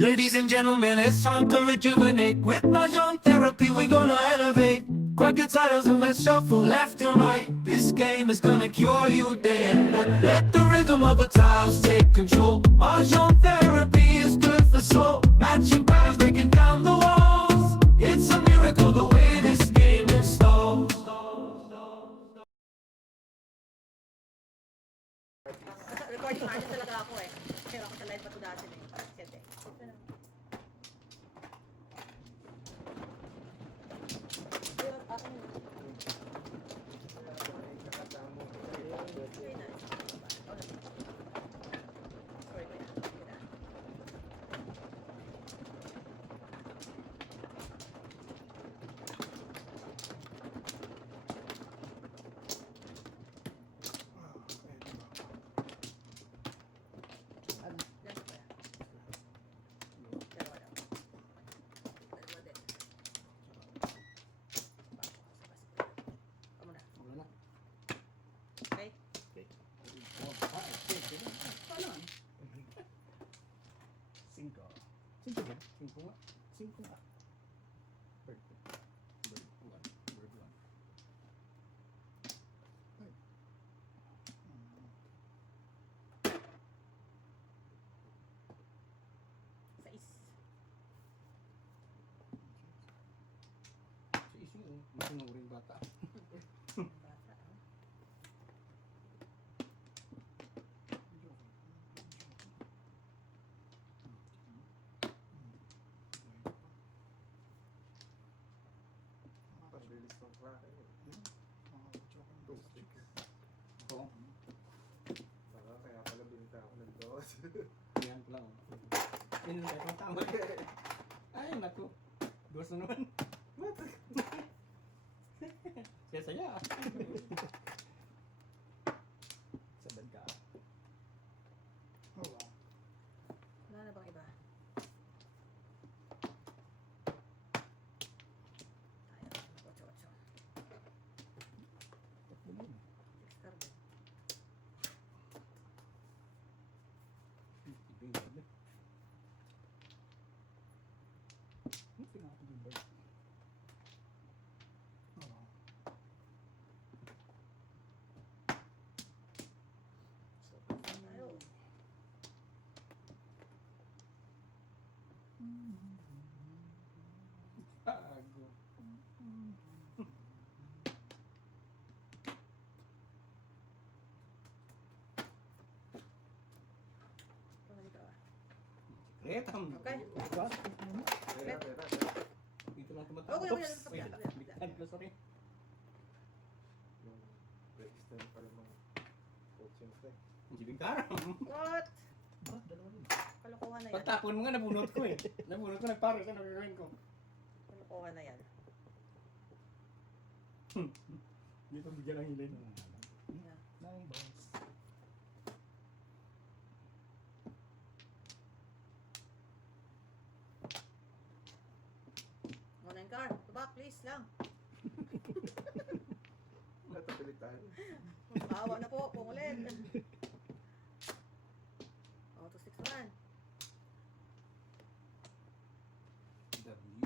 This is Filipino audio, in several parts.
Ladies and gentlemen, it's time to rejuvenate. With Mahjong therapy, we're gonna elevate. Grab your titles and let's shuffle left and right. This game is gonna cure you day and night. Let the rhythm of the tiles take control. Mahjong therapy is good for soul. Matching patterns, breaking down the walls. It's a miracle the way this game installs. Recording artist talaga ako eh. Pero ako sa live pa to dati eh. Siyete. Cinco nga. Bird 1. Sais. Si Isu, masunuring bata. Bata, ah. Oo. Kaya pala binita ako ng dos. Yan ko lang. Yan yung tayo tama. Ay, naku. Dos na naman. Saya-saya. Sabad ka. Oh, wow. Wala na bang iba? Tayo. 8-8. Star din. Tayo. Ago. Pumalik ka ba? Retam. Okay. Dito lang tumatawag. Okay, okay, Oops. okay. Wait, bigyan ko, sorry. Yung pre-extend pa rin ng coaching ko eh. Jibing karam. What? Dalawa din. Kalokohan na yan. Pagtapon mo nga, nabunot ko eh. Nabunot ko, nagpares na nagagawin ko. Kalokohan na yan. Dito bigyan ng hilay. Yeah. 9 balls. Muna yung car. Back, please lang. Natapilit tayo. Maawa na po. Pungulit. Auto 6-1. W.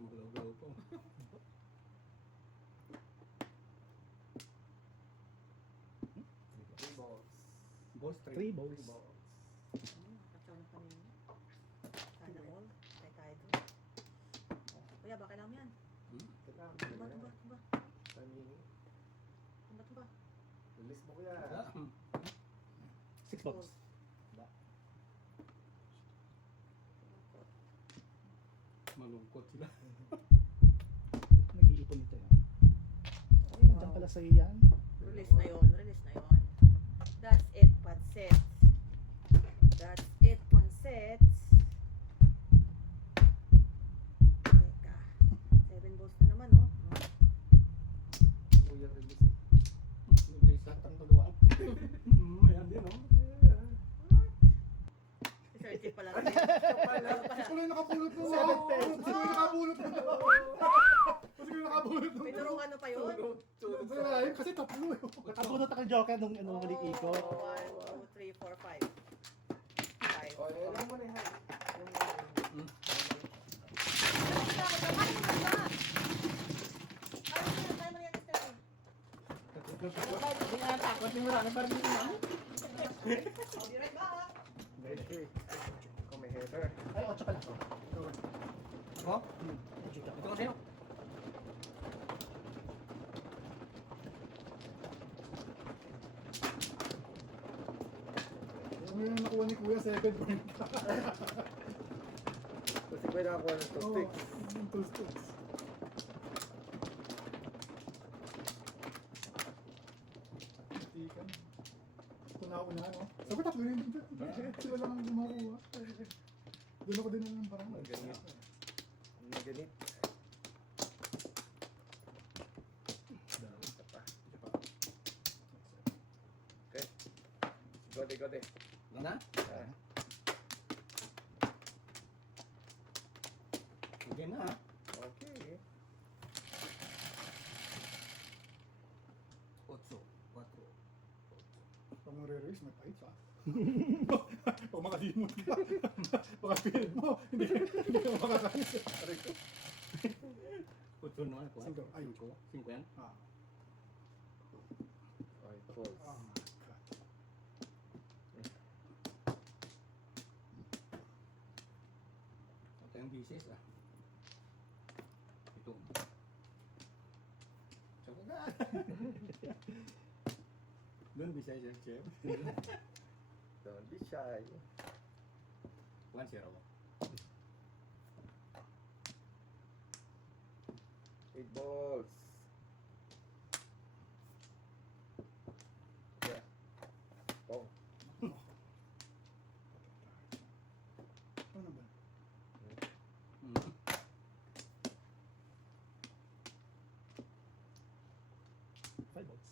Uglaw-uglaw po. Three balls. Balls, 3 Three balls. balls. Nakatsaw ng kanina. Sana all. Tayo doon. Kuya, baka lang yan. Teka, Tumba, tumba, tumba. timing. Tumba, tumba. Release mo kuya. 6 balls. Malungkot sila. Nag-iipon ito yan. Ay, nandiyan pala sa'yo yan. Release na yun. Release na yun. That's it, pansets. That's it, pansets. Teka. 7 balls na naman, oh. Kuya release. Nag-raise lahat ang pagawa. Ayan din, no? Certi pala. Tuloy nakapulot mo. 7 pesos. Tuloy nakapulot mo. Tuloy nakapulot mo. May turong ano pa yun? Ayun, kasi tatlo eh. Nakapulot ako ng joker nung ano, balik ikot. 1, 2, 3, 4, 5. 5. Yung muna yan. Hindi nga takot yung marami pa rin dito, ma'am. I'll be right back. Okay. Kung may header. Ay, 8 pala. Oh? Ito kasi, no? Ano yung nakuha ni Kuya, 7 point. Kasi pwede nakakuha ng two sticks. Yung 2 sticks. Tikan. Ito na ako na, no? Sabi tatlo yun. Sila lang ang gumakuha. Doon ako din ng parang. Ang ganit. Ang ganit. Isa pa. Okay. Gote. Ano na? Ah. Sige na, ha? Okay. 8, 4. Pag nare-race, may fight pa. Pag makalimot ka, pag-feed mo, hindi ka makakalis. Aray ko. 8 naman ako. Cinco. Ay. 5 yan? Ah, Okay, false. oh my God. Ito yung bisis, ah. Ito. Tsaka ka. Doon bisa siya, chef. Don't be shy. 1-0. 8 balls. Yeah. Oh. Ano ba? Mm. Five balls.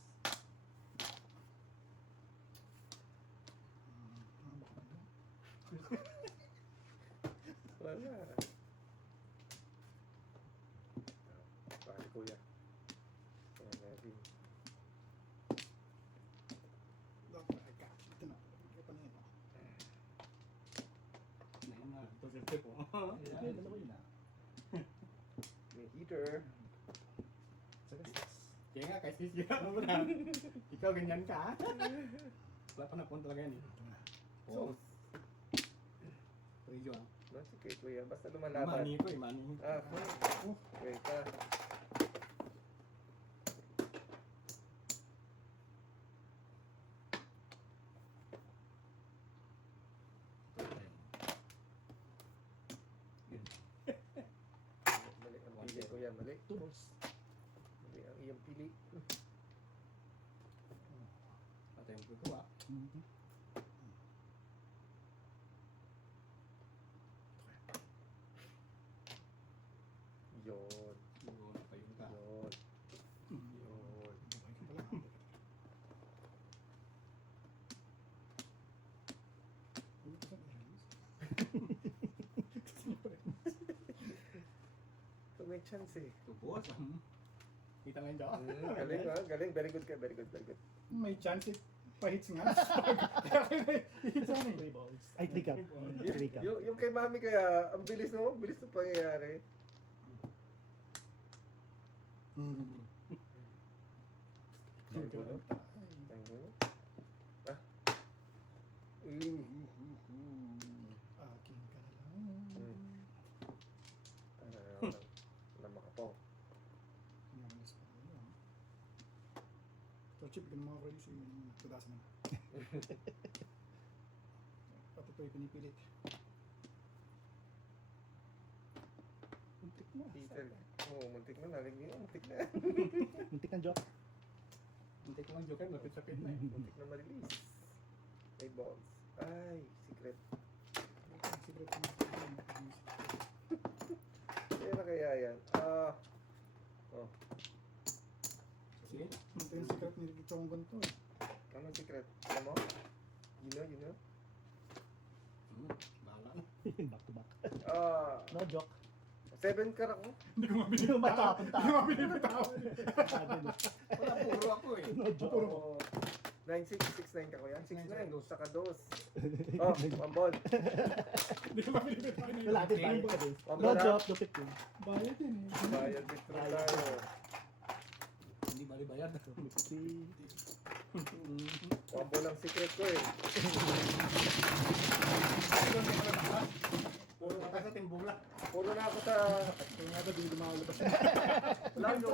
Ano ba kami? Wala. Pare kuya. Ayan natin. Ito na. Ito na yun. Ngayon na, ito si Pep, oh. Dalawa yun ah. May heater. Kaya nga, kasi siya mo na. Ikaw ganyan ka, ah. Wala pa na punta talaga yan, eh. So, Radyo, ah. no, sige kuya. Basta lumalaban. Mani ko, eh, mani. Ah, wait ka. Mali ang pili kuya, mali. Two balls. Mali ang iyong pili. At yung ko, ah. Yun. Yun, payun ka. Yun. Yun. So may chance eh. Tubos, ah. Kita mo yun, Jo? Galing ha, galing. Very good ka, very good, very good. May chance it. Pa-hits nga. Hits ano eh. 3 balls. Ay, 3 cup. 3 cup. Yung kay mami kaya, ang bilis no? Bilis ng pangyayari. Tanggulo. Tanggulo. Ah. Aking ka lang. Wala makapaw. Namalis pa rin yun. So, Chip, ganun mga kalis yun. Tudas mo na. Pati ito yung pinipilit. Muntik na. Peter. Oo, muntik na. Narinig niyo, muntik na. Muntik na joke. Hindi ko man joke, lapit-lapit na, eh. Muntik na ma-release. 8 balls. Ay, secret. Secret na. Kaya na kaya yan. Oh. Sige. Ito yung secret ni Chong ganito eh. Ano secret? Alam mo? You know? Bahala na. Back to back. No No joke. 7 car ako. Hindi ko mabili. Yung matapon Hindi ko mabili ng tao. Wala, puro ako, eh. No joke. Puro. Oo. 9-6, 6-9 ka kuya. 6-9, saka dos. Oh, one ball. Hindi ko mapilipit pa Wala din, bayad ka din. One No ball drop, up. lupit yun. Bayad din eh. Bayad withdraw tayo. Hindi bali bayad. 50. One ball ang secret ko eh. Puro ka sa timbula. Puro na ako sa Kaya nga ba, di lumalabas. lago.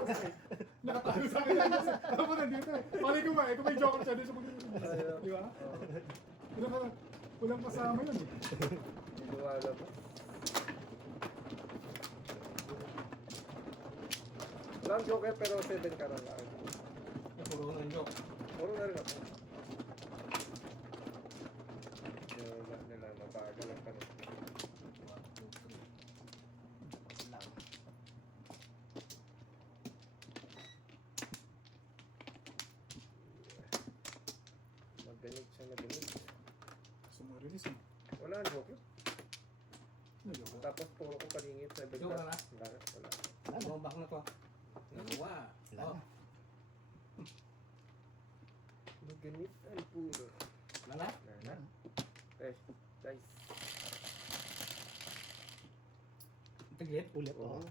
Nakatalo sa akin. Alam mo, nandito eh. Mali ko ba, ito may joker siya. Di siya mag- Di ba? Walang kasama yun eh. Hindi lumalabas. Walang joker pero 7 ka na lang. Puro ng joke. Puro na rin ako. Wala nila, mabagal ang kanil. 1, 2, 3. Lang. Maganig siya maganig. Gusto mo release eh. Wala ang joker. Ano yun? Tapos puro ko paningit 7 Joker na? Wala. Wala na. Bumbak na to. Nagawa. Wala Oh, na. Maganig ay puro. lala. Nana. Fresh. Guys. Tiglit. Ulit, Oo. oh.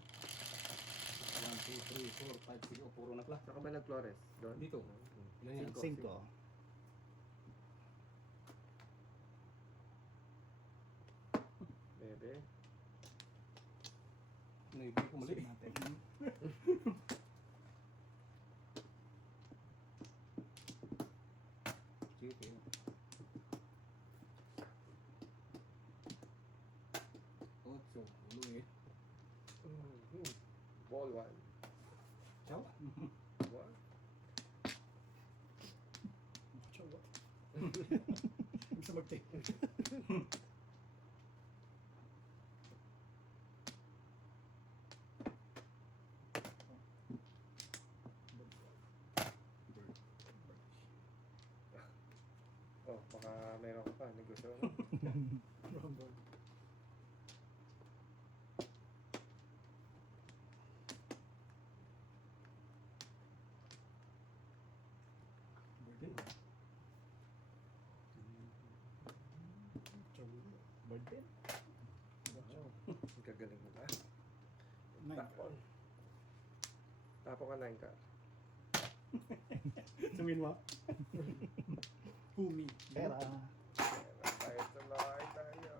1, 2, 3, 4, 5, 6. Oh, puro na pala. Saka ba nag-Flores? Doon? Dito. Ilan yan? 5. Bebe. Naibig ko mali. natin. Sige. Otso. Ulo eh. Mhm. Ball 1. Ciao. 1. Chawa. Gusto mag-take. Oh, baka meron ka pa. Negosyo mo. Wrong ball. Chawa. Bird din. Ang gagaling mo ba? Nine. Tapon. Tapon ka 9 ka. Sumin mo. Kumi. Pera. Tayo sa lahay tayo.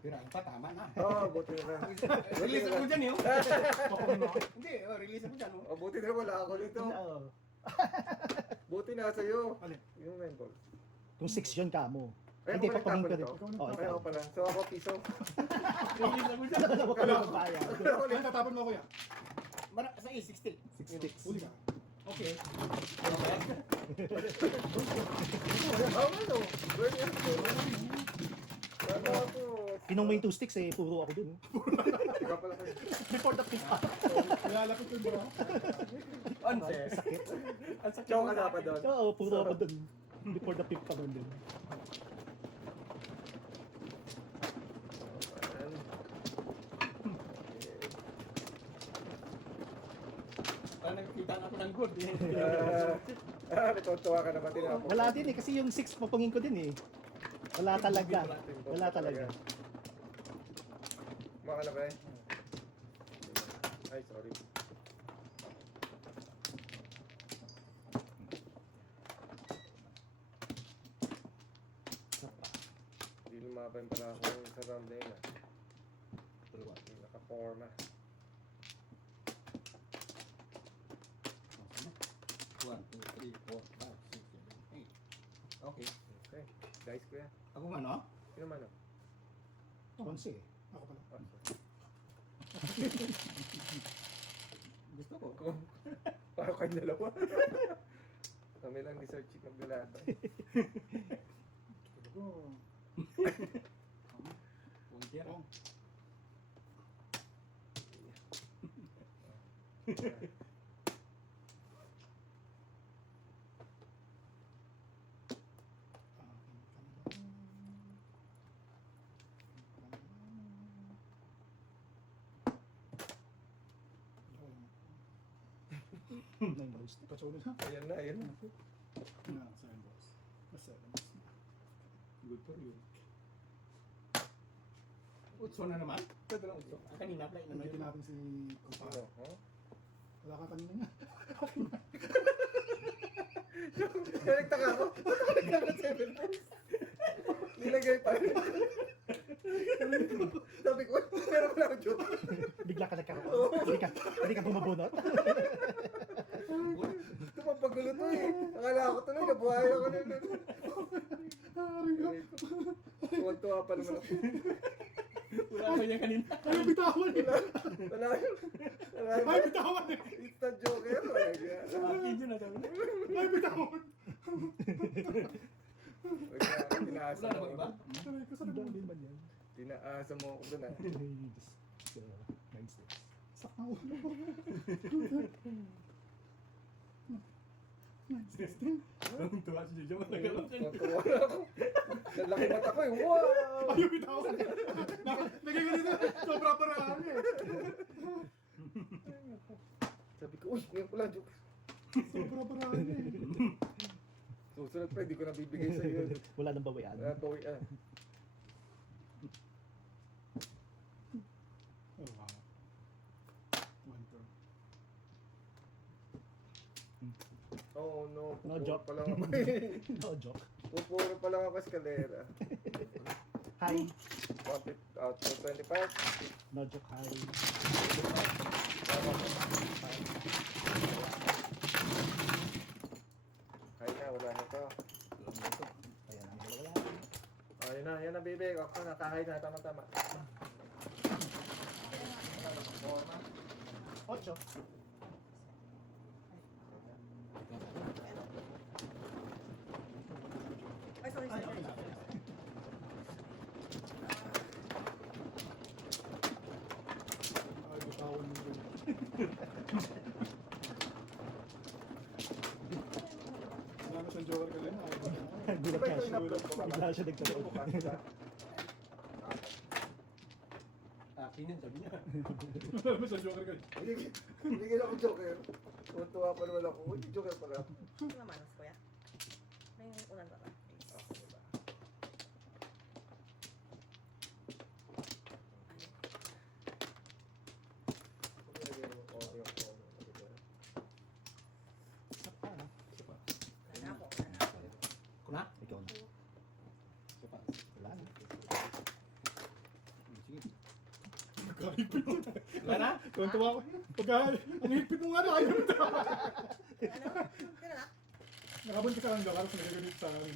Tirahin pa, tama na. Oh, buti na lang. Release ako dyan yun. Papakin mo ako. Hindi, release ako dyan. Oh. Oh, buti na wala ako dito. Oo. Buti na sa'yo. Alin? Yung 9 ball. Kung 6 yun ka mo. Ay, Hindi, ako papangin ko nagtapon rin. ito. Ikaw Oh, Ay, ikaw. ako pala. So, ako piso. Release ako dyan. Wala ko kami magbayad. Ay, tatapon mo kuya. Sa A60. 6 sticks. Huli ka. Okay. Oh, ano? Burn yan. Wala ako. Pinong may 2 sticks eh, puro ako dun. Ikaw pala kayo. Before the fifth pa. Lalapit ko ba? Onse. Sakit. Ang sakit Chow mo ka sa na pa akin. doon. Oo, puro ako dun. Before the fifth pa dun din. Parang nakikita na ako ng good. Natutuwa ka naman din ako. Wala din eh, kasi yung 6 papangin ko din eh. Wala talaga. Wala talaga. Maka na ba eh? Ay, sorry. Hindi lumaban pala ako sa round na yun ah. Hindi naka-forma. 1, 2, 3, 4, 5, 6, 7, 8. Okay. Okay. Guys, kuya. Ako man, no? Sino man ah? 11 eh. Ako pala. Ah, Gusto ko. sorry. Parang kayo dalawa. Kami lang deserve chick magdalato. Oh. Punti yan. Nine roast. Katsolo na. Ayan na, ayan na. Na, sa akin ba? sevens. Good for you. Utso na naman? Pwede lang utso. Ah, kanina, play na Nandito yun. natin si Kumpara. Huh? Wala ka kanina nga. Nagtaka ako. Bakit 7 times? Nilagay pa rin. Sabi ko, meron pala ako joke. Bigla ka nagkaroon. Hindi ka bumabunot. Tumapagulo to eh. Akala ko tuloy, nabuhay ako na nun. Tuwan-tuwa pa naman ako. Wala ko niya kanina. Ay, bitawan eh! Wala yun. Wala Ay, yun. bitawan eh! Instant joker. Akin yun na sabi niya. Ay, bitawan! Tinaasa Wala na mo. ba iba? Aray ko, saan Hindi nagmumuli? man yan. Tinaasa mo ako dun ah. Just 9 sticks. Sak na ulo ko. 16? Tuwa si Jojo. Nagalaw siya. Tuwa na ako. Nalaki mata ko eh. Wow! Ay, bitawan! Naging ganito, sobra parami eh. Sabi ko, uy, ngayon ko lang joke. Sobra parami eh. Susunod pa, hindi ko nabibigay sa iyo. Wala nang bawian. Wala bawi ah. Oh, wow. One turn. Oh no, No pupuro joke. pa lang ako eh. No joke. Pupuro pa lang ako eskalera. Hi. 225. No joke, hi. Ay na, wala na to. Ayan ang bawian. Oh, yun na baby. Ako na, kahay na, tama-tama. 8. Ay, sorry, Ay, sorry. okay lang. Ay, bitawan mo yun. Wala na siyang joker ka rin. Ay, Gulat Sabay ka ko siya. in-upload ko. Bigla siya nagkaroon. Bukas, diba? Akin yun, sabi niya. wala na siyang joker ka rin. Bigyan ako joker. Tuwa pa naman ako. Uy, joker pala. Ito naman, mas kuya. May unang ka ba? Ah, diba? Isa pa, no? Wala na ako, wala na ako. Kuna? Ikaw na. Isa pa. Wala na. Sige. Pagkahipit mo. Wala na? Tuwan-tuwa ko. Ang hipit mo nga na. Ayaw na. Ano? Sino na? Nakabon ka sa hanggang tapos nagaganit sa akin.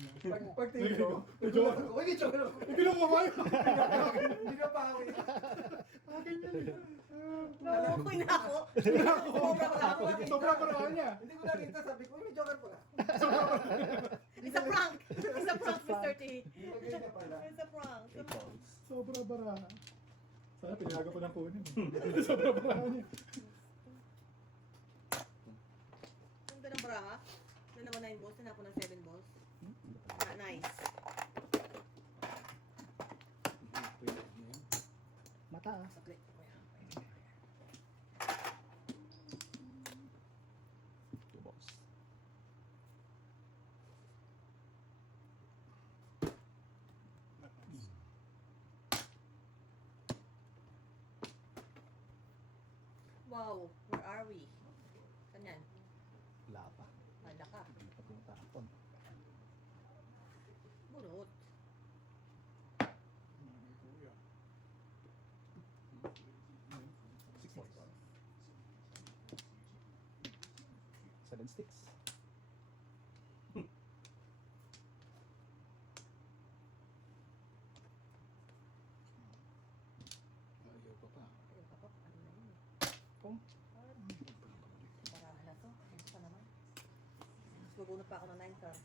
Pagtingin ko, May joker. uy, may joker ako. Hindi na mamayo. Hindi na pa ako. Akin yan. Nalukoy na ako. Sobra ko na ako. Sobra paraan niya. Hindi ko nakita, sabi ko, uy, may joker pala. It's a prank. It's a prank, Mr. T. Ganyan na pala. It's a prank. Eight balls. Sobra bara. Sana pinayagan ko ng kunin. Sobra paraan niya. Ang ganang bra. Doon naman 9 balls, na ako ng 7 balls. Ah, nice. Mataas. Saklit. Two balls. Wow, where are we? Saan yan? Wala pa. Wala ka. Hindi pa tumatapon. Bunot. Six balls. 7 sticks. Ayaw pa pa. Ayun ka pa. Ano na yun? Pum. Para na to. Ano pa naman? Mas mabunot pa ako ng 9 cards.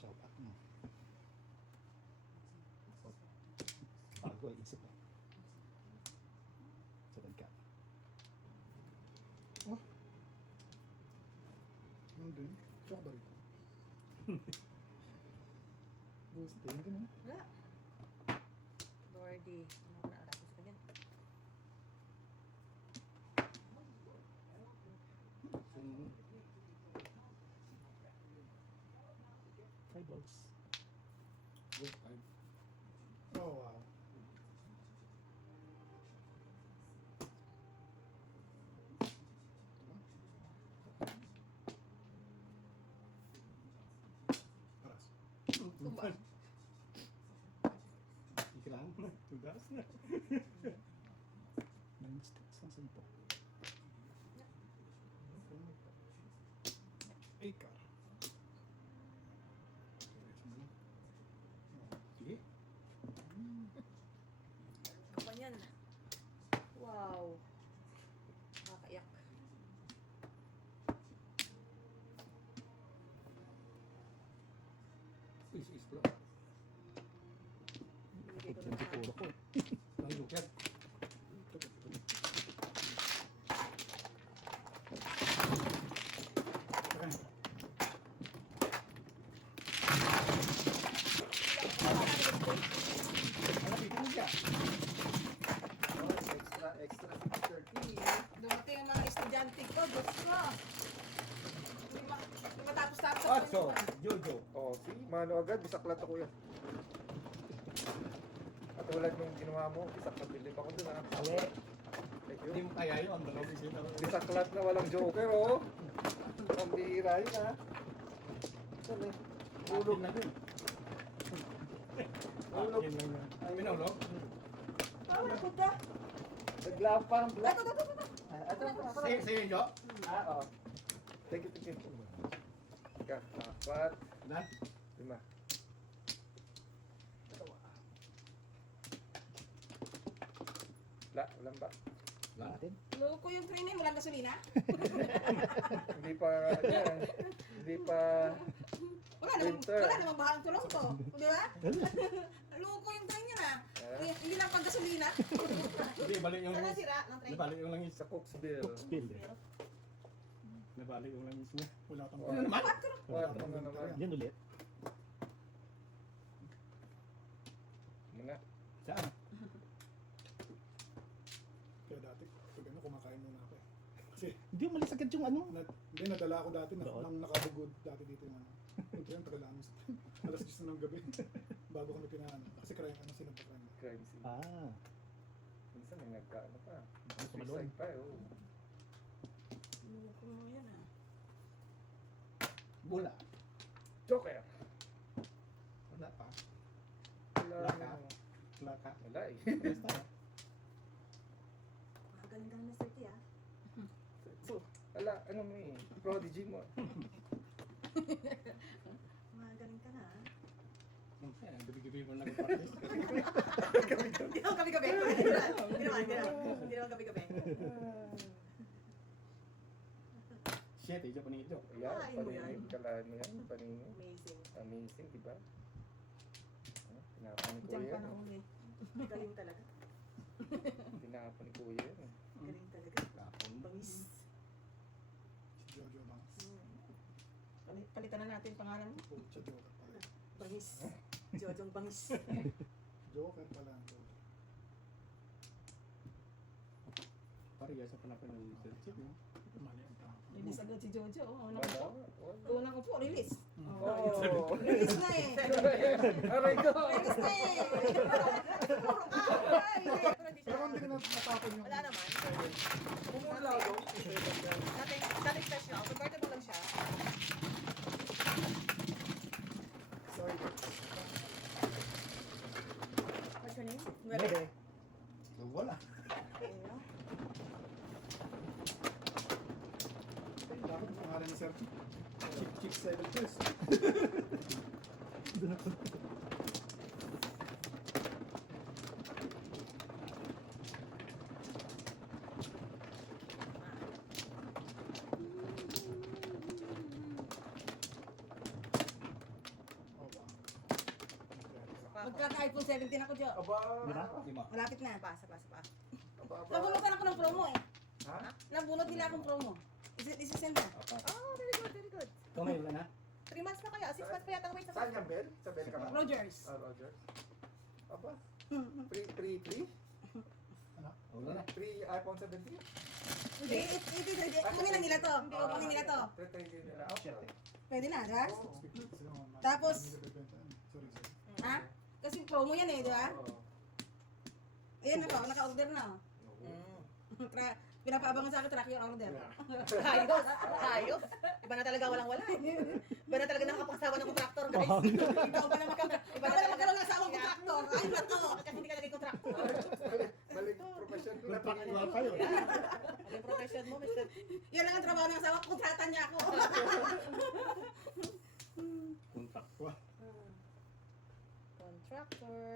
Ciao, pak mo. Bago ay isip mo. 7 cap. Ano din? Tsaka ba rito? Gusto yun ka na. Wala. Lordy. Ano ko na tapos ka dyan? 5 balls. Good time. Oh, wow. Paras. Tumba. Hindi kailangan mo na. Tugas na. May mistakes lang sa ito. Ika. Sige. Kapanyan. Wow. Nakakaiyak. Is bro. Binigay ko Yan na siguro ko. Ang lukat. Malapit mo siya. Extra 630. Dumating ang mga estudyante ko. Diyos ko. Hindi matapos-tapos Ah, so, Jojo. Oh, si Mano agad, bisaklat ako yan. At tulad nung ginawa mo, bisaklat din ako dun ha. Awe. Thank Hindi you. mo kaya yun. Ang dalawang isita. Bisaklat na walang joker oh. Ang bihira yun ha. Saan eh? Ulog na dun. Ulog. Yan lang yan. Ay, minulog. Wala ko da. Naglaw parang black. Ito. Sa'yo, Jo? Oo. Thank you, thank you. Ika, apat, Dan? 5. Walang ba? Natin. Loko yung training. Walang gasolina. Hindi pa, yan. Hindi pa, Winter. Wala namang bahang tulong to. Di ba? Loko yung train niya na. Hindi lang pang gasolina. Hindi, balik yung... Ano sira ng train? Nabalik yung langis. sa Cooksville. Spill eh. Nabalik yung langis niya. Wala kang Ano naman? What? Ano naman? Yan ulit. Muna. Saan? Kaya dati, pag ano, kumakain muna ako eh. Kasi, Hindi, umalis agad yung ano. hindi, nadala ako dati, Doon? nang nakabugod dati dito yung ano. Ito yung tagal namin sa alas 10 na ng gabi. Bago kami pinaano. Kasi crime, ano, sinabakran. Crime scene. Ah. Minsan may nagkaano pa. Sumalon. Suicide pa eh. Oh. Loko mo yan ah. Bula. Joker! Wala pa. Wala. Wala ka. ano. Wala ka. Wala eh. Basta. Galing-galing na Sir T ah. So, wala. Ano mo eh. Prodigy mo. Magaling ka na ah. Kaya, gabi-gabi mo nag-practice. Hindi naman gabi-gabi. Hindi naman gabi-gabi. Shit, eh, Japanese joke. Ayan, Ay, mo yan. paningin. Kalaan mo yan. Paningin. Amazing. Amazing, di ba? Tinapan ni Diyan Kuya. ka yan, na eh. uli. Galing talaga. Tinapan ni Kuya yan. eh. Galing talaga. Kapon. Bangis. Si Jojo Banks. Palitan na natin pangalan mo. Pucha Joker pala. Bangis. Jojong Bangis. Joker pala. Joker. Pariya sa panapin ng selfie, no? Mali ang tao. Release agad si Jojo. Unang Wala. upo. Wala. Unang upo, release. Oh. Release na eh. Aray ko. Release na eh. Ay, Pero hindi na natapon yung... wala naman. Bumula ako. Nothing special. Convertible lang siya. Sorry. What's your name? Bebe. Wala. Dapat pangalan ni Sir. Chick 7 Chris. Doon ako. Oh, wow. Magkaka-iPhone 17 ako, Jo. Aba. Diba? Lima. Malapit na. Pasa. Aba, aba. Nabunutan ako ng promo eh. Ha? Nabunot nila akong promo. Isisend na. Apat. Oh, very good, very good. Ikaw ngayon na? 3 months na kaya. 6 months pa yata ang wait Saan sa yan, Bel? Sa Bel ka ba? Rogers. Rogers. Aba. 3 Wala na. 3 iPhone 17? Hindi, kunin na nila to. Hindi, kunin nila to. 3 nila. Shit, Okay. eh. Pwede na, di ba? Tapos, Tapos, sorry. ha? Kasi promo yan eh, di ba? Oo. Ayan na po, naka-order na. Pinapaabangan sa akin, track your order. Ayos! Ayos! Iba na talaga walang-wala. Iba na talaga nakapagsawa ng kontraktor, guys. Ikaw pa na iba na magkaroon ng asawang kontraktor. Ay, bato! Kasi hindi ka naging kontraktor. Balik profession ko na Nagpaktual kayo. Ano yung profession mo, Mr. Yan lang ang trabaho ng asawa, kontratan niya ako. Kontraktual. Contractor.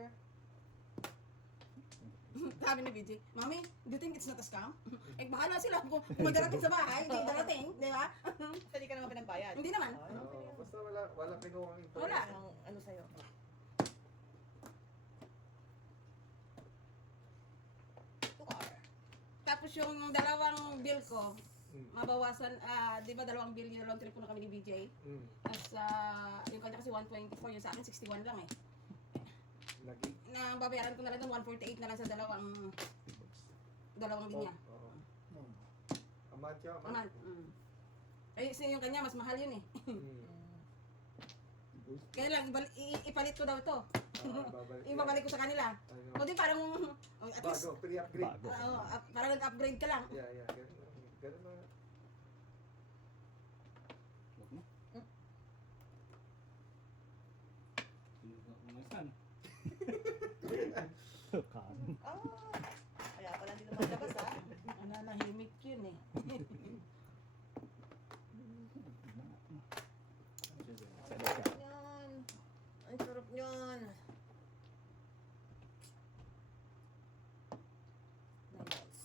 Sabi ni BJ, Mami, do you think it's not a scam? Eh, bahala sila kung may darating sa bahay, hindi darating, di ba? Basta di ka naman pinagbayad. Hindi naman. Oo, basta wala kinuha ng Wala. Ang ano sa'yo? Tukar. Tapos yung dalawang bill ko, Mm. mabawasan, di ba dalawang bill, yung dalawang telepono kami ni BJ? Mm. Tapos yung kanya kasi 124, yung sa akin 61 lang eh. Lagi. Na babayaran ko na lang ng 148 na lang sa dalawang linya. Oo. Amad siya, Aman. Ay, kasi yung kanya, mas mahal yun eh. Mm. Kaya lang, ipalit ko daw ito. Babalik. Ibabalik ko sa kanila. Ano? O di parang, at least, Bago, pre-upgrade. Bago. parang nag-upgrade ka lang. Yeah, yeah. Ganun lang. Ganun lang. Huwag mo. Umasan. Kam. Kaya pala hindi lumalabas, ha? Nanahimik yun eh. Yan. Ang sarap niyan. Nice.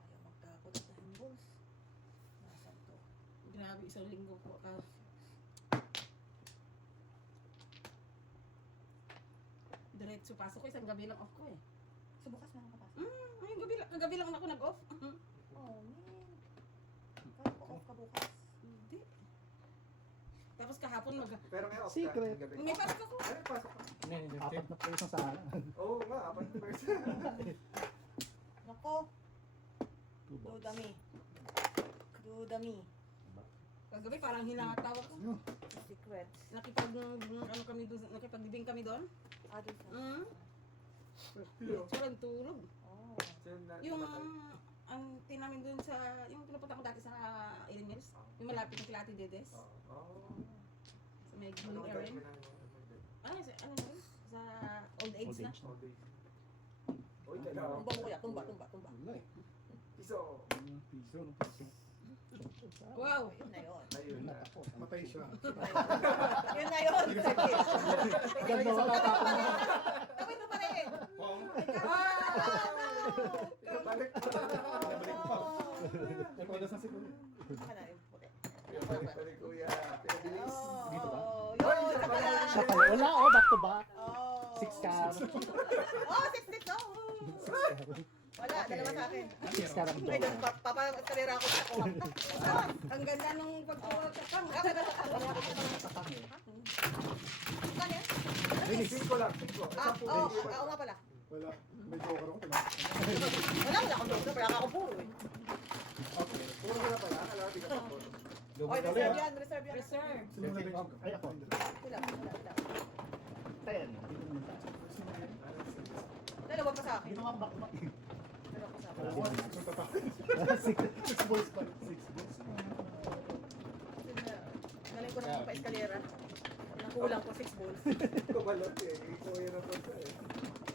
Ayaw magkakulit na yung balls. Nasaan to? Grabe, isang linggo po. Diretso pasok ko, isang gabi lang off ko eh. So bukas meron ka pa? Ngayong gabi lang ako nag-off. Oh, man. Kaya ko off ka bukas. Hindi. Tapos kahapon Pero ngayon, off ka. Secret. Ang gabi. may pasok ako. Ay, pasok ka. Apat na peso sa akin. Oo nga, apat na person. Nako, Two bucks. dudami. Dudami. Kagabi parang hinataw ako. Secrets. Nakipagbibing kami doon. Doon sa... Parang tulog. Oh. Yung ang namin doon sa, yung pinupunta ko dati sa Ellen Mills, yung malapit ng kila Ate Dedes, Oo. sa may Ano Green ang Erin. Ano yun? Sa old age Old na. age. All days. Uy, teka. Tumba mo kuya, tumba. Wala eh. Iso. Piso, no? Piso. Wow! Yun na yun. Ayun Yun na. na ako. Matay siya. Yun na yun. Sige. Ganda wala pa ako. Tapos mo pa rin. Balik pa. Balik pa. Ikaw na sa siguro. Baka na yung puti. Balik pa rin, kuya. Pinabilis. Dito ba? Yun, siya pala. Siya pala. Wala oh, back to back. Oh. 6 car. Oh, 6 dito. Wala, dalawa sa akin. 6 car ang Ay, doon. papasarira ako sa kuha. Ang ganda nung pagkakapang. Saan yan? Cinco lang, cinco. Oo nga pala. Wala. May joker ako. Wala akong doktor, wala akong puro eh. Okay. Puro ka na pala. Alam, di ka pa po. Oy, reserve yan, reserve yan. Reserve. Sino na rin? Ay, ako. Wala. 10. Dito naman sa akin. Dalawa pa sa akin. Dito nga back to back. Dalawa pa sa akin. Wala One, din. six, tatak. 6. 6 balls pa. 6 balls. Galing ko naman pa eskalera. Nakulang ko 6 balls. Kumalot eh. Ikaw yun ang punta eh.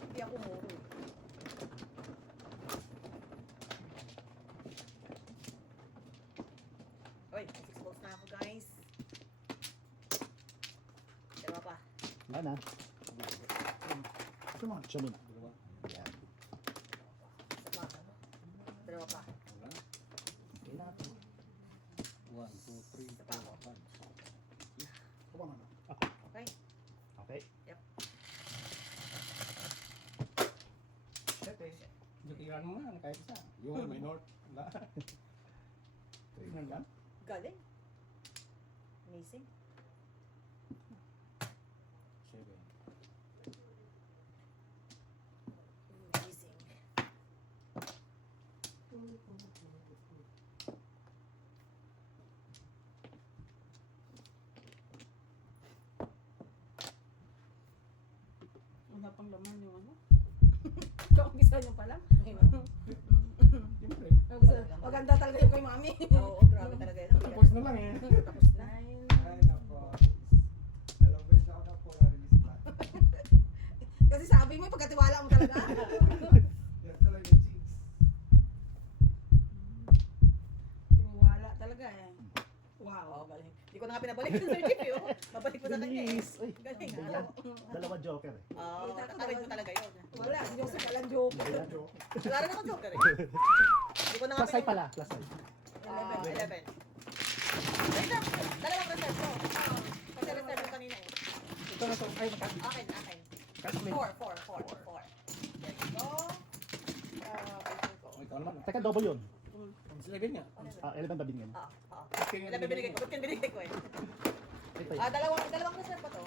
Hindi ako muro. Oy, 6 balls na ako guys. Dalawa pa. Wala na. Come on. Siya muna. Yan. Isa pa. Dalawa pa. Wala. Okay na ito. 1, 2, 3, 4, 5. Come on. Okay? Okay. Yep. Shit eh. Jokiran mo nga, kahit isa. Yun, may north. Wala. 3 na lang. Galing. Amazing. 7. Amazing. Wala pang laman yung ano. Kaumpisa niyo pa lang. Siyempre. Maganda talaga yung kay mami. Oo, grabe talaga yun. Tapos na lang eh. Tapos na. Ay, nako. Dalawang beses ako na po na-release pa. Kasi sabi mo, pagkatiwala mo talaga. Yan talaga yung cheeks. Tiniwala talaga eh. Wow. Oo, galing. Hindi ko na nga pinabalik yung Sir Chief yun. Mabalik ko na kanya eh. Bilis. Uy, Galing. ganyan. Dalawa joker eh. Oo, tatawid mo talaga yun. Wala, hindi ako sa kalang joke. Ayan. Wala rin ako joker eh. Hindi ko na nga Plus side pala, plus side. 11. Wait lang, dalawang reserve ko. Kasi reserve ko kanina eh. Ito na to. Ay, makasip. Akin. Kasip. 4. There you go. Ayun ko. Oh, ikaw naman. Second double yun. Sila ganyan. 11 ba din yun? Ilan bibigay ko? 15 binigay ko eh. Ito yun. Dalawang reserve pa to.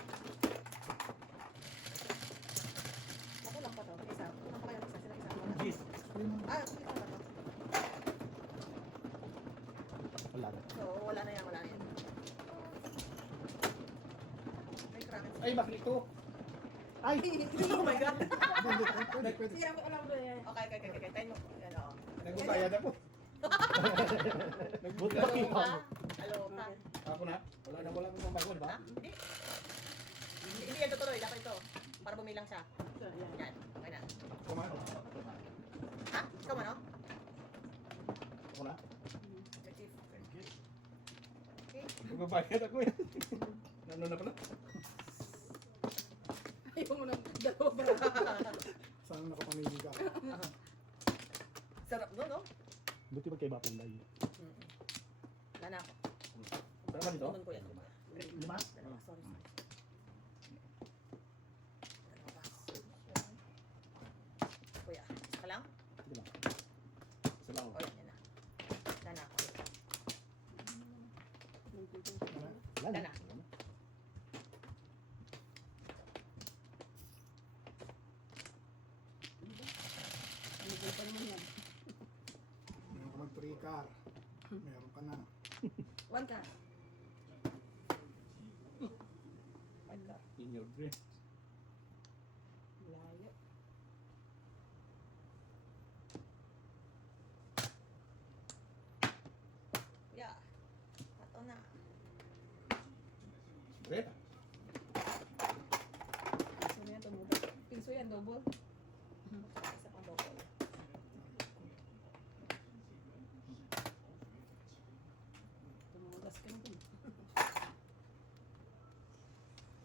Ako lang pa to. Isa. Ano pa kayo? Isa. Sila isa. Jeez. Sige pa to. Wala na. So, wala na yan. May crackers. Ay, bakit ito? Ay! Oh my God. Pwede. Siya mo alam ko yan. Okay. Tayo mo. Yan o. Nagbabayad ako. Buti ba kita mo? Aloka. Ako na. Wala akong bago, di ba? Ha? Hindi yan tutuloy. Dapat ito. Para bumilang siya. Yan. Okay na. Kumano. Ha? Ikaw mo, no? Ako na. Okay. Nagbabayad ako eh. Ano na pala? Ayaw mo ng dalawa ba? Saan nakapanili ka? Sarap no, no? Buti magkaiba pong layo. Wala na ako. Pero ba dito? Tunon ko yan. 5? Sorry. Kuya, isa ka lang? Sige lang. Isa lang. O, yan na. Wala na ako. Wala na. Wala na. Bigay pa naman yan. Meron ka mag-pre-car. Meron ka na. One ka. In your dream. Layo. Kuya, ato na. Reta. Piso na yan, tumubos. Piso yan, double. Isa pang bokol. Tumugas ka na dun.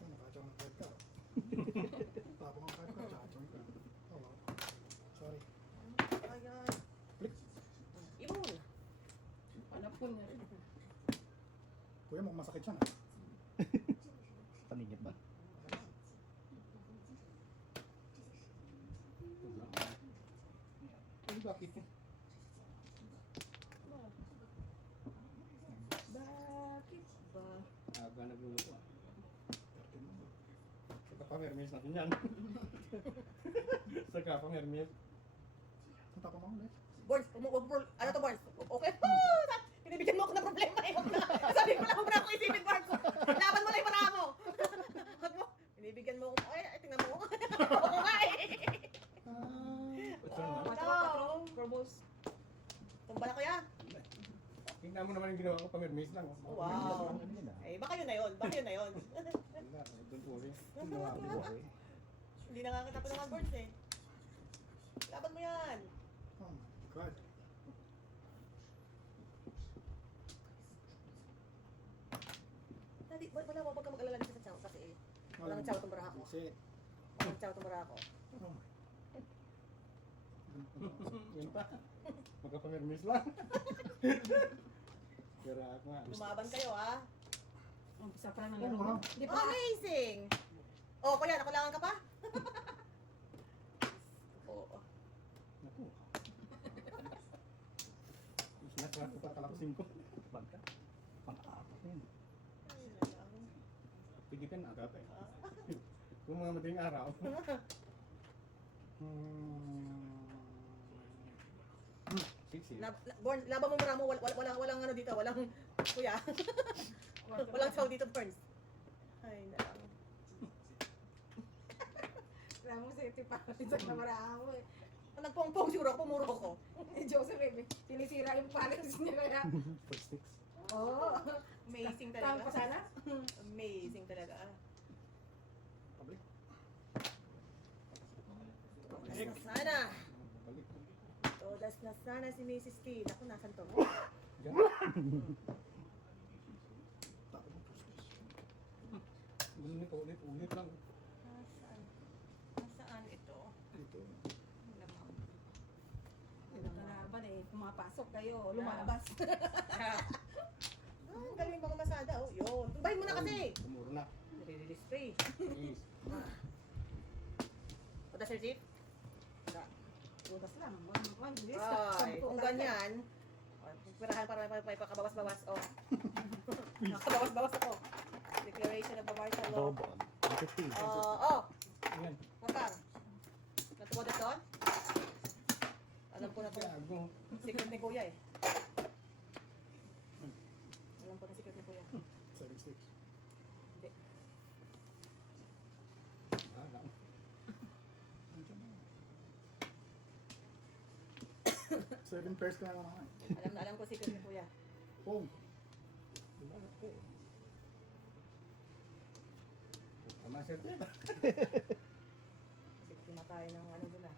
Nakachong ang card ka. Tapos ang card ka, chachong ka. Oh, sorry. Ayan. Ibon. Panapon na rin. Kuya, mukhang masakit siya na. Paningit ba? Ay, bakit? Bakit ba? Aga nagluluto ah. Sa kapang-hermes natin yan. Sa kapang-hermes. Punta ko ulit. Boris, ano to Boris? Okay? Pinibigyan mo ako ng problema eh. Sabi ko lang, huwag na ako isipin, Boris. Laban mo lang yung para mo. Huwag mo. Pinibigyan mo ako. Ay, tingnan mo. Oo nga eh. Ito na. Patro, probos. Tumba na kuya. Tingnan mo naman yung ginawa ko, pang-hermes lang. Oh. Wow. Ano yun ah? Eh, baka yun na yun. Wala, don't worry. Hindi nakakatapo ng boards eh. Laban mo yan. Oh my God. Daddy, wala mo. Huwag ka mag-alala dito sa chow kasi eh. Walang chow itong barako. Shit. Walang chow itong barako. Oh my. Yun pa. Magkapang-hermes lang. Pero ako nga. Lumaban kayo ah. Umpisa pa lang Ano ng ha? Di pa. Amazing! Oh, kuya, nakulangan ka pa? Oo. Naku. Sinasarap ko pa kalakusin ko. Bangka. Pang-apat na yun. Pigitan na agad eh. Kung mga madaling araw. Siksi. Born, laban mo muna mo, walang ano dito, walang, kuya. Walang chow dito, Burns. Ay, nalang. mo si Tipa. Sa namaraan mo eh. Kung nagpongpong siguro ako, pumuro ko. Eh, Joseph, eh, sinisira yung balance niya kaya. First six. Oo. Amazing Tama pa talaga. sana? Amazing talaga. Pabalik. Todas na sana. Pabalik. Todas na sana si Mrs. T. Ako, nasan to? Diyan. Tako mo, first six. Ulit lang. Nasaan? Nasaan ito? Dito. Lamang. Kalaban eh, pumapasok kayo, lumabas. Ah, ang galing mga masada. Oh, yun. Tumbahin mo na kasi. Tumuro na. Nire-release pa eh. Yes. Todas, Sir Chief? Butas lang. Mag-list. Ay, kung ganyan, pirahan para may pakabawas-bawas. Oh. Nakabawas-bawas ako. Declaration of a martial law. Double. 15. Oh, Ayan. kapar. Natuwadas doon? Alam ko na to. Gago. Secret ni Kuya eh. Alam ko na secret ni Kuya. 7 six. Hindi. Ah, lang. 7 pairs ka na naman. Alam na alam ko secret ni Kuya. Pong. Diba? Tama siya ito. Biktima tayo ng ano doon ah.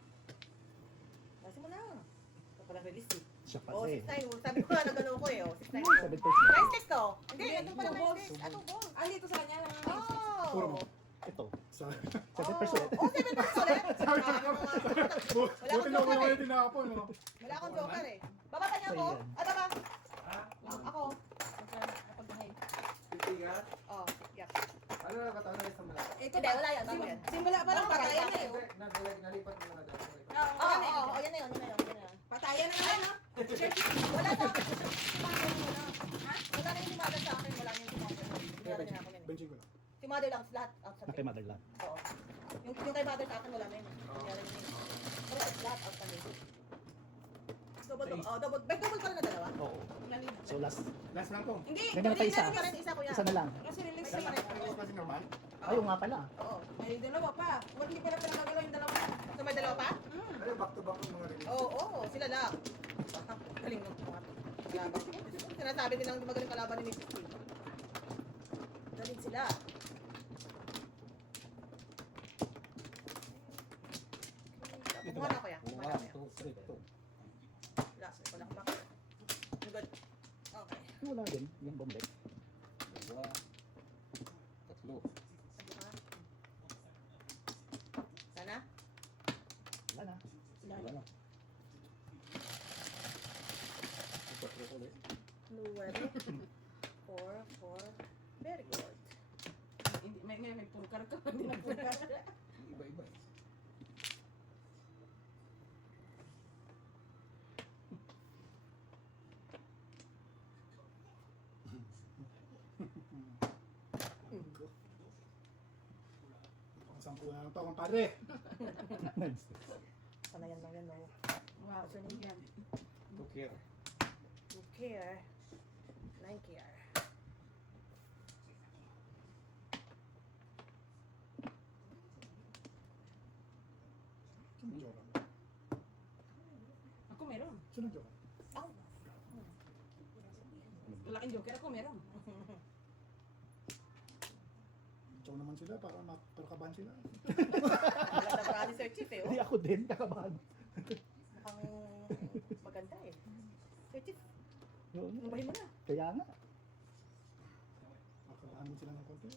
Kasi mo na. Ito pala release eh. Siya pa Oh, eh. 6-9. Sabi ko nga nagano ko eh. Oh, 6-9 ko. 7 pairs na. Nice text to. Hindi, ito pala Tubog. nice text. Ah, tubog. Ah, dito sa kanya lang. Puro mo. Oh. Ito. Sa... 7 pairs ulit. Oh, 7 pesos ulit. Wala Buti na ako yung tinapon, no? Wala akong joker eh. Babata niya ako. Ayan. Ah, baba. Ako. Napagbahay. Titiga? Oh, yep. Ano na katawag sa malaki? Ito Hindi, wala yan. Bago yan. Simula pa lang Wala, patayan na eh. Nalipat mo na dati. Oo, oo, yan na yun. Yan na yun. Yan na yun. Patayan na naman, no? Wala to. Wala na yung timada sa akin. Wala na yung timada. Timada din ako nun eh. Benching ko lang. Timada lang lahat outside. Kay motherland. Oo. Yung kay mother sa akin wala na yun. Nangyari na yun. Pero lahat outside. Double. May double pa rin na dalawa. Oo. So last. Last lang to. Hindi, Ganyan pa isa. Meron isa ko yan. Isa na lang. Kasi release Isa na pa rin. Release pa si normal? Ayaw nga pala. Oo. May dalawa pa. Huwag hindi pala pinagagalaw yung dalawa. So may dalawa pa? Ano back to back yung mga release? Oo, sila lang. Galing ng mga kalaban. Sinasabi din ng magaling kalaban ni Mrs. T. Galing sila. Kumuha na ko yan. Kumuha na ko yan. 1, 2, 3, 2. Wala. Wala akong back. Good. Okay. Wala din. Yung bombe. Dalawa. Tatlo. Sana? Wala na. Wala na. Tatlo ulit. Nuwebe. 4. Very good. Hindi, may pulkar ka. Hindi na pulkar. Iba-iba eh. Ang sampu na lang to, compadre. Sanayan lang yan, no? Wow, sunod yan. Look here. You care. 9 care. Sino joke? Ako meron. Sino joke? Ako. Malaking joker ako meron. Joke naman sila para kaban sila. Wala na brand Sir Chief eh, oh. Hindi ako din. Kakabahan. Mukhang maganda eh. Sir Chief, Yun. tumbahin mo na. Kaya nga. Makabahan din sila ng konti.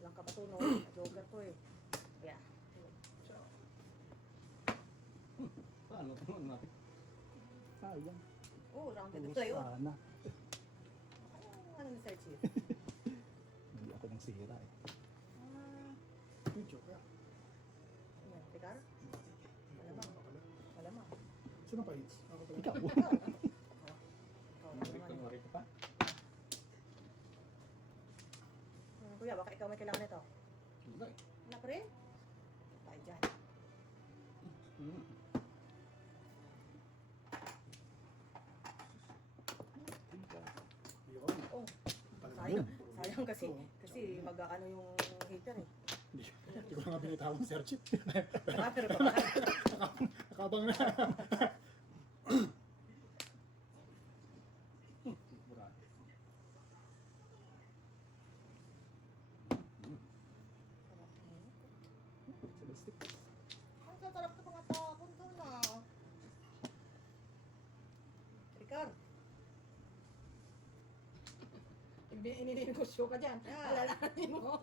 Walang kapatunog. Joker to eh. Yeah. Paano ito na? Sayang. Oh, rounded Oo, up tayo. sana. Ano ni Sir Chief? Hindi ako nang sihira eh. Yung joke ya. Ayan, Picar? Malamang. Malamang. Sino pa hits? Ako pala. Ikaw. Ikaw na naman. Kunwari ka pa. Kuya, baka ikaw may kailangan nito. Wala eh. Wala pa rin? Tayo dyan. Hmm. Yun. Oh, Pala sayang. yun. Sayang kasi. Oo. Kasi Kasi mag-ano yung hater eh. Hindi ko na nga binitawang Sir Chip. Ah, pero pa. Nakabang na. Burado. Seven sticks. Ang sarap ito mga tapon to na. Ricardo. Ininegosyo ka dyan. Ah. Alalahanin mo.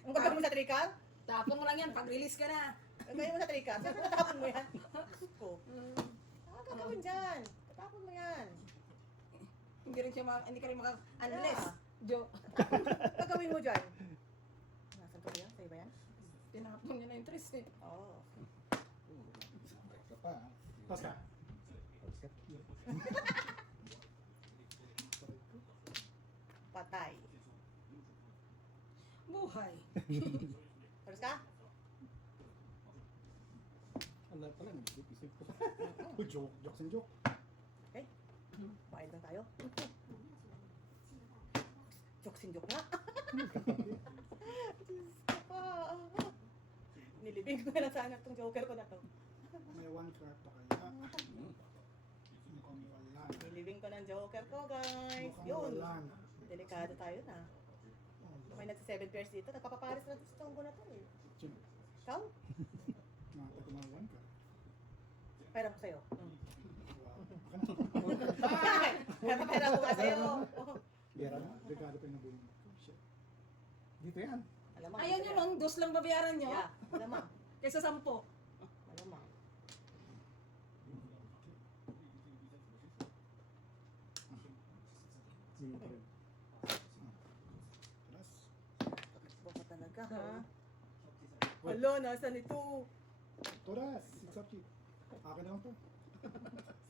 Ang gagawin mo sa Tricar? Tapon mo lang yan pag-release ka na. Ang gagawin mo sa Tricar? Siyempre natapon mo yan. Ko. Ang gagawin dyan? Tatapon mo yan. Hindi rin siya hindi ka rin unless. Yeah. Joke. Gagawin mo dyan? Nasaan ko ba yan? Sa'yo ba yan? Tinapon niya na yung tres eh. Oo. Break ka pa. Pas ka. Patay. Buhay. Paras ka? Wala pala, nag-isip ko. Joke. Jokes and joke. Okay. Bayad lang tayo. Jokes and joke nga. Diyos ko pa. Nilibig ko na lang sana itong joker ko na to. May one card pa kaya. Mukhang wala. Nilibing ko ng joker ko, guys. Mukhang Yun. wala na. Delikado tayo na. May nagsi 7 pairs dito. Nagpapaparis na sa tonggo na to eh. Sino? Ikaw? Nakita ko na one card. Pera ko sa'yo. Wow. Pera ko nga sa'yo. Pera na. Delikado pa yung nabulong. Shit. Dito yan. Alamang. Ayaw nyo nung dos lang babayaran nyo. Yeah, alamang. Kaysa 10. Alamang. Sino pa rin? Plus. Takbo ka talaga, ha? Hala, nasan ito? Toras. It's up to you. Akin na lang to.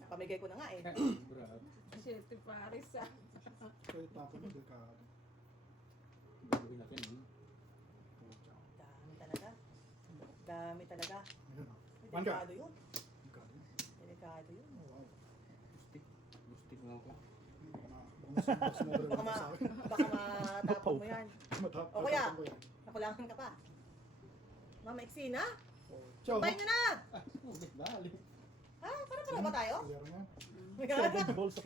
Pamigay ko na nga eh. Burado. Shit, Paris ah. Pwede tapon mo. Delikado. Gagawin natin. Dami talaga. Dami talaga. Ayun o. One card. Delikado yun. Delikado yun. Delikado yun. Oh, wow. Stick. Stick lang ko. Baka, baka matapon mo yan. O kuya, nakulangan ka pa. Mama Iksi na? Ciao. Tayo nyo na! Ah, ulit dali. Ha? Para ba tayo? Laro na.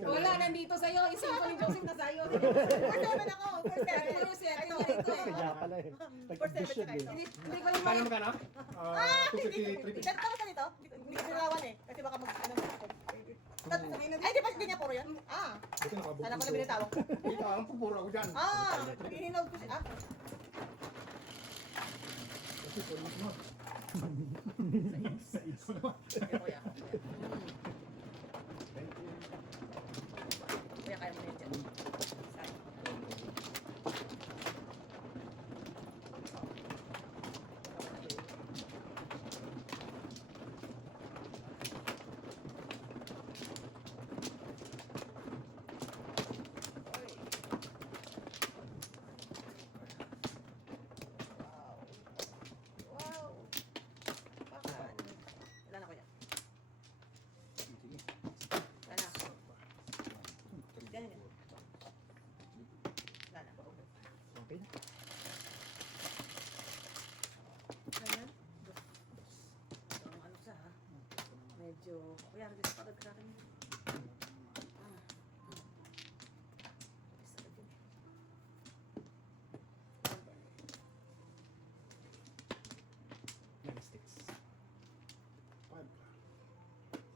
Wala, nandito sa'yo. Isip ko ni Joseph na sa'yo. First seven ako. First seven. Puro siya. Ito. Ito eh. Kaya pala eh. First seven saka ito. Hindi ko yung Paano mo ka na? Ah! 250, 350. Pero tapos ka nito? Hindi ko sinarawan eh. Kasi baka mag-ano ako. Ay, di ba hindi niya puro yan? Ah, Buti nakabukod. sana ko na binitawag. Dito, ang pupuro ako dyan. Ah, hinihinog ko siya. Ah, Kasi pwede mo sunod. Kuya, kuya. Kuya, kaya mo na yan dyan. Sayang. Wow. Pakan. Wala na kuya. Sige. Wala na. Ganyan yan. Wala na. Okay na. Ganyan. So, ano siya ha? Medyo, kuya, hindi sa pagkakrakan niya. Ah. Isa na din. Nine sticks. 5 ka.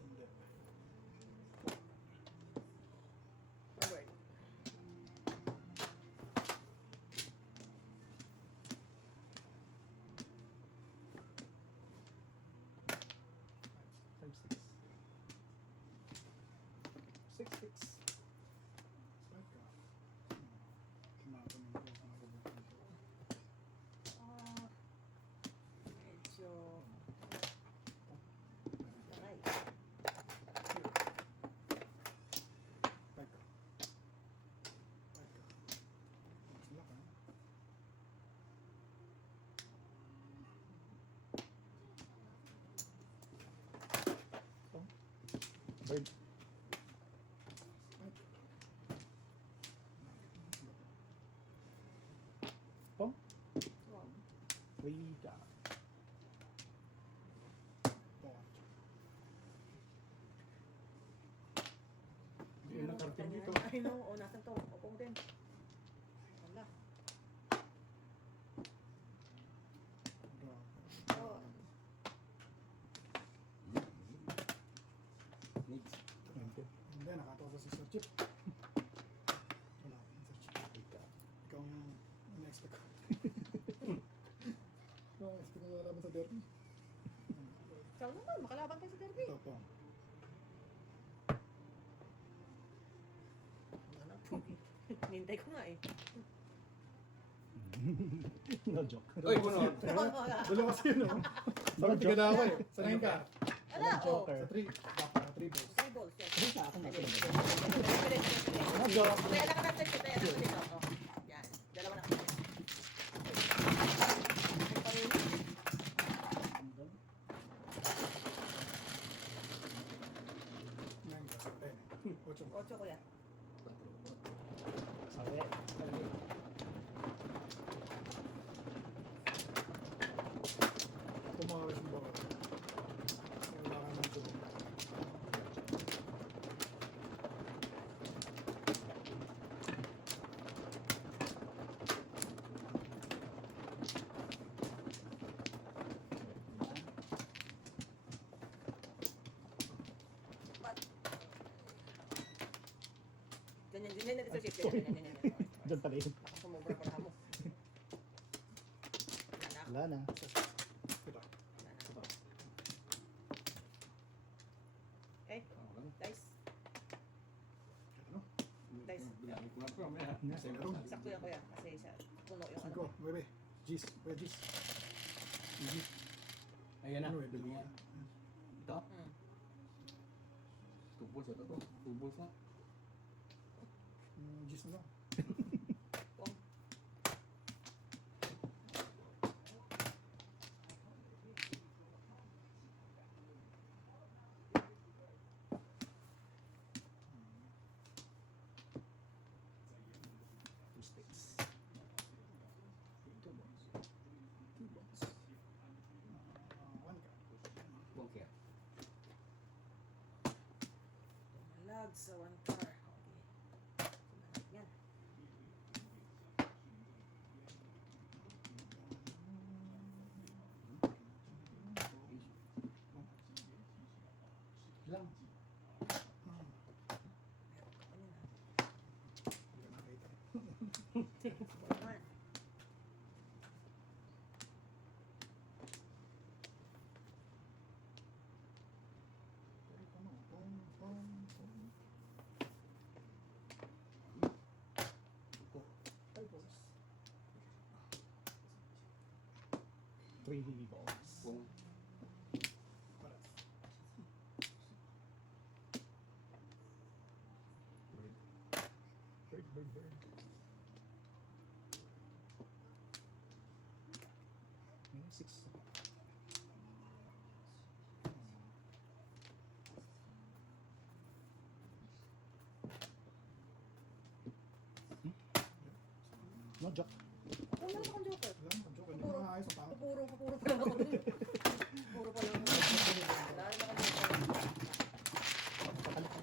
Hindi. Forward. Five sticks. 6 sticks. 5 ka. Sinapon mo ko. Nakabukod ko. Ah. Medyo, taray. 5 ka. 5 ka. Sila ka. Bird. Three down. Hindi na nakarating dito. I know. O, nasan to? Opong din. Wala. Oh, Needs. Hindi, nakatawa sa si Sir Chip. Wala, Sir Chip. Ikaw yung in-expect ko. No, expect ko lalaban sa derby. ikaw naman. Makalaban tayo sa derby. Ito po. Wala. Nintay ko nga eh. No joke. Uy, puno. Wala. Dalo kasi yun, no? Sabi tiga na ako eh. Sanayin ka. Wala. Oh. Joker. Sa 3. Baka 3 balls. 3 balls. Yes. Ano sa akin? Pwede, Ako pwede, na. pwede, pwede, pwede. No joke. May alam ka na sir. May alam ka dito. Oh. Yan. Dalawa na. Ngayon ka sa 10. 8. 8 ko yan. Sabi. Tumawas yung bawal. Wala ka nang tulog. Ganyan, ganyan na sir. Ganyan, ganyan, ganyan. Diyan pala yun. Ako sumubra pa mo. Wala na. Diba? Okay. Dice. Ano? Dice. Bilangin ko lang po, mamaya. Sa laro. Sakto yan kuya. Kasi sa puno yung ano. 5. 9. Gis. Kuya Gis. Easy. Ayan na. Ano eh, dalawa. Ito. Hmm. Tubos ito to. Tubos na. Gis na lang. Pong. Two sticks. 2 balls. 2 balls. 1 card. Huwag kaya. Lag sa 1 car. Okay. Yan. Lang. Ano na? Hindi ka nakita. One. Ano? Pong, pong, pong. 5 balls. 3 balls. Kung Paras. Bird, bird, bird. May 6. No joke. Wala na akong joker. Wala naman, joke. Hindi mo maayos ang tao. Puro pa lang ako dun. Puro pa lang ako. Wala na akong joker. Wala na.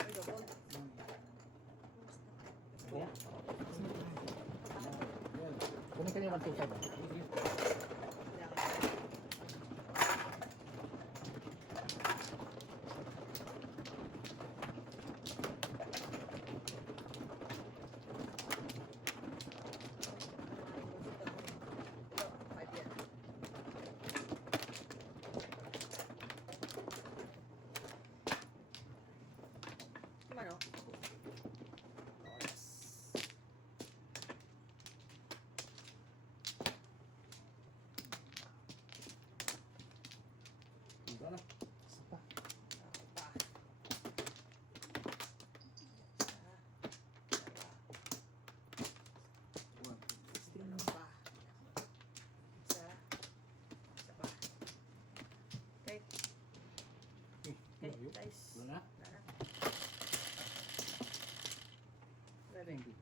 Ay, double. Kuya, yan. kunin ka niya 125 ah. Wala ka. Ito, 5 yan. Kumano? na hindi.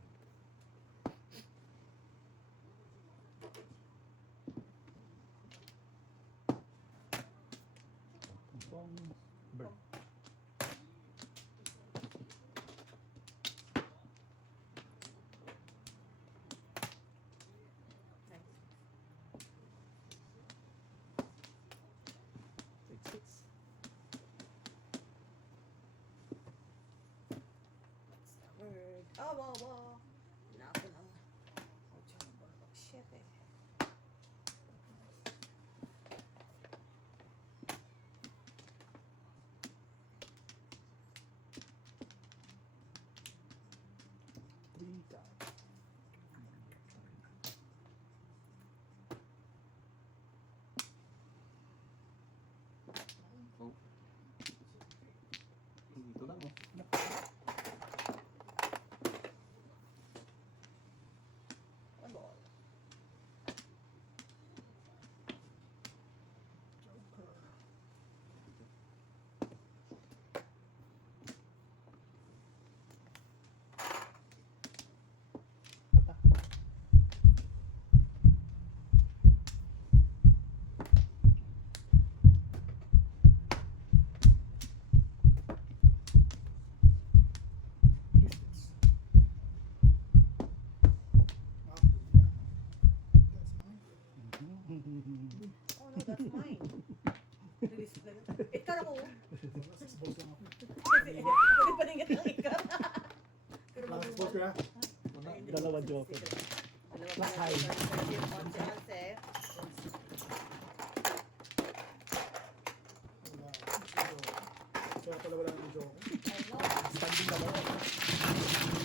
Bird. Six. Word. Oh, wow, wow. Naku na. Shit eh. Three card. Oh. Dito lang oh. One ball. Mata. Gifts. Ah, yeah. That's mine. Oh no, that's mine. Release na lang. Ikar ako. Wala, 6 balls lang ako. Kasi ako din paningit ng ikar. Pero Last mag- balls ko na. Dalawa joker. Dalawa Plus pa high. yung once. Wala. Kaya pala wala ng joke. Ano? Standing dalawa.